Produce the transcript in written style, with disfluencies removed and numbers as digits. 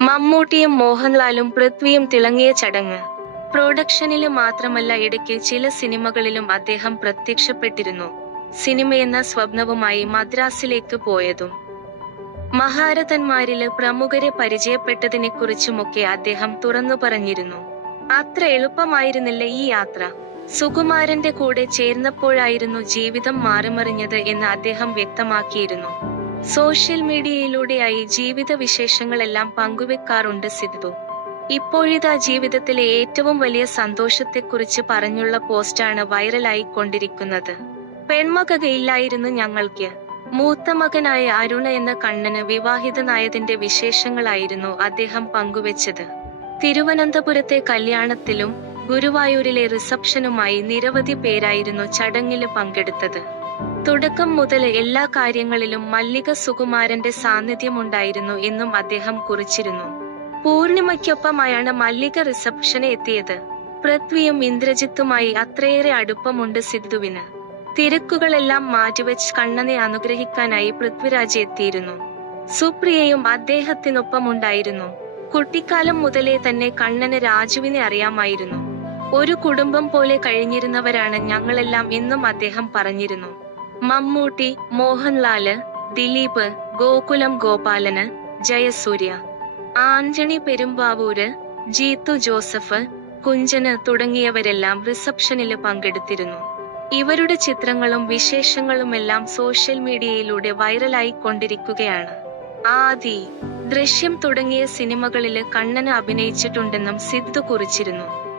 മമ്മൂട്ടിയും മോഹൻലാലും പൃഥ്വിയും തിളങ്ങിയ ചടങ്ങ്. പ്രൊഡക്ഷനില് മാത്രമല്ല, ഇടയ്ക്ക് ചില സിനിമകളിലും അദ്ദേഹം പ്രത്യക്ഷപ്പെട്ടിരുന്നു. സിനിമയെന്ന സ്വപ്നവുമായി മദ്രാസിലേക്ക് പോയതും മഹാരഥന്മാരില് പ്രമുഖരെ പരിചയപ്പെട്ടതിനെക്കുറിച്ചുമൊക്കെ അദ്ദേഹം തുറന്നു പറഞ്ഞിരുന്നു. അത്ര എളുപ്പമായിരുന്നില്ല ഈ യാത്ര. സുകുമാരന്റെ കൂടെ ചേർന്നപ്പോഴായിരുന്നു ജീവിതം മാറിമറിഞ്ഞത് എന്ന് അദ്ദേഹം വ്യക്തമാക്കിയിരുന്നു. സോഷ്യൽ മീഡിയയിലൂടെയായി ജീവിത വിശേഷങ്ങളെല്ലാം പങ്കുവെക്കാറുണ്ട് സിദ്ധു. ഇപ്പോഴിതാ ജീവിതത്തിലെ ഏറ്റവും വലിയ സന്തോഷത്തെക്കുറിച്ച് പറഞ്ഞുള്ള പോസ്റ്റാണ് വൈറലായി കൊണ്ടിരിക്കുന്നത്. പെൺമകയില്ലായിരുന്നു ഞങ്ങൾക്ക്. മൂത്ത മകനായ അരുണ എന്ന കണ്ണന് വിവാഹിതനായതിന്റെ വിശേഷങ്ങളായിരുന്നു അദ്ദേഹം പങ്കുവെച്ചത്. തിരുവനന്തപുരത്തെ കല്യാണത്തിലും ഗുരുവായൂരിലെ റിസപ്ഷനുമായി നിരവധി പേരായിരുന്നു ചടങ്ങില് പങ്കെടുത്തത്. തുടക്കം മുതൽ എല്ലാ കാര്യങ്ങളിലും മല്ലിക സുകുമാരന്റെ സാന്നിധ്യമുണ്ടായിരുന്നു എന്നും അദ്ദേഹം കുറിച്ചിരുന്നു. പൂർണിമയ്ക്കൊപ്പമായാണ് മല്ലിക റിസപ്ഷന് എത്തിയത്. പൃഥ്വിയും ഇന്ദ്രജിത്തുമായി അത്രയേറെ അടുപ്പമുണ്ട് സിദ്ധുവിന്. തിരക്കുകളെല്ലാം മാറ്റിവെച്ച് കണ്ണനെ അനുഗ്രഹിക്കാനായി പൃഥ്വിരാജ് എത്തിയിരുന്നു. സുപ്രിയയും അദ്ദേഹത്തിനൊപ്പമുണ്ടായിരുന്നു. കുട്ടിക്കാലം മുതലേ തന്നെ കണ്ണന് രാജുവിനെ അറിയാമായിരുന്നു. ഒരു കുടുംബം പോലെ കഴിഞ്ഞിരുന്നവരാണ് ഞങ്ങളെല്ലാം എന്നും അദ്ദേഹം പറഞ്ഞിരുന്നു. മമ്മൂട്ടി, മോഹൻലാല്, ദിലീപ്, ഗോകുലം ഗോപാലന്, ജയസൂര്യ, ആന്റണി പെരുമ്പാവൂര്, ജീത്തു ജോസഫ്, കുഞ്ചന് തുടങ്ങിയവരെല്ലാം റിസപ്ഷനില് പങ്കെടുത്തിരുന്നു. ഇവരുടെ ചിത്രങ്ങളും വിശേഷങ്ങളുമെല്ലാം സോഷ്യൽ മീഡിയയിലൂടെ വൈറലായി കൊണ്ടിരിക്കുകയാണ്. ആദി, ദൃശ്യം തുടങ്ങിയ സിനിമകളില് കണ്ണന് അഭിനയിച്ചിട്ടുണ്ടെന്നും സിദ്ധു കുറിച്ചിരുന്നു.